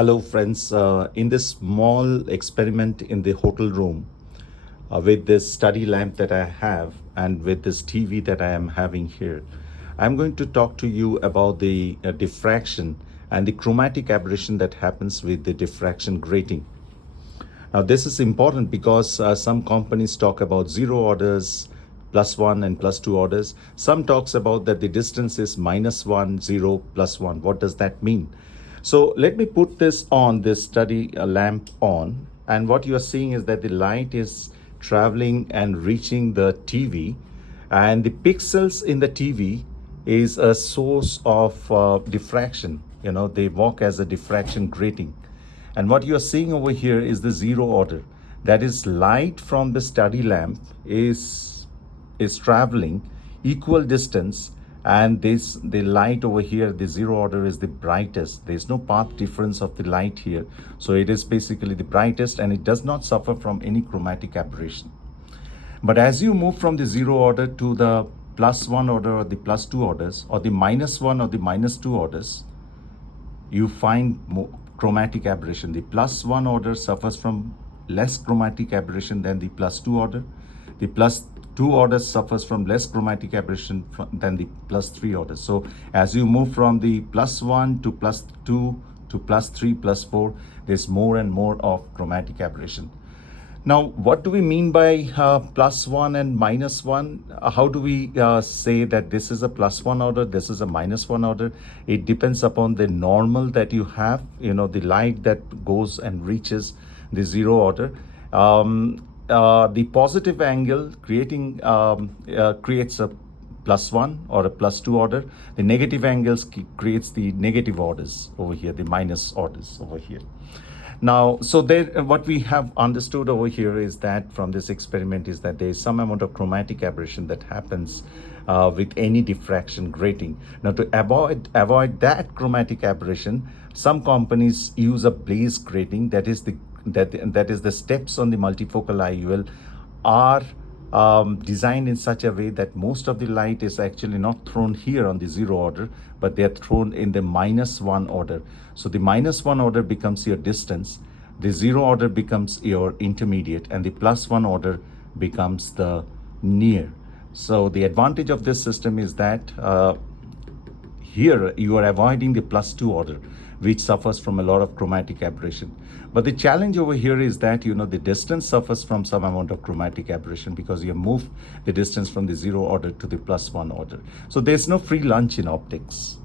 Hello friends, in this small experiment in the hotel room with this study lamp that I have and with this TV that I am having here, I'm going to talk to you about the diffraction and the chromatic aberration that happens with the diffraction grating. Now this is important because some companies talk about zero orders, +1 and +2 orders. Some talks about that the distance is -1, 0, +1. What does that mean? So let me put this on, this study lamp on, and what you are seeing is that the light is traveling and reaching the TV, and the pixels in the TV is a source of diffraction. You know, they work as a diffraction grating. And what you are seeing over here is the zero order. That is, light from the study lamp is traveling equal distance, and the light over here, the zero order, is the brightest. There's no path difference of the light here, so it is basically the brightest, and it does not suffer from any chromatic aberration. But as you move from the zero order to the +1 order or the +2 orders or the -1 or the -2 orders, you find chromatic aberration. The +1 order suffers from less chromatic aberration than the +2 order. The +2 order suffers from less chromatic aberration than the +3 order. So as you move from the +1 to +2 to +3, +4, there's more and more of chromatic aberration. Now, what do we mean by +1 and -1? How do we say that this is a +1 order, this is a -1 order? It depends upon the normal that you have, you know, the light that goes and reaches the zero order. The positive angle creates a +1 or a +2 order. The negative angles creates the negative orders over here, the minus orders over here. Now, so there, what we have understood over here is that from this experiment is that there is some amount of chromatic aberration that happens with any diffraction grating. Now, to avoid that chromatic aberration, some companies use a blaze grating. That is the steps on the multifocal IUL are designed in such a way that most of the light is actually not thrown here on the zero order, but they are thrown in the -1 order. So the -1 order becomes your distance, the zero order becomes your intermediate, and the +1 order becomes the near. So the advantage of this system is that here you are avoiding the +2 order, which suffers from a lot of chromatic aberration. But the challenge over here is that, you know, the distance suffers from some amount of chromatic aberration because you move the distance from the zero order to the +1 order. So there's no free lunch in optics.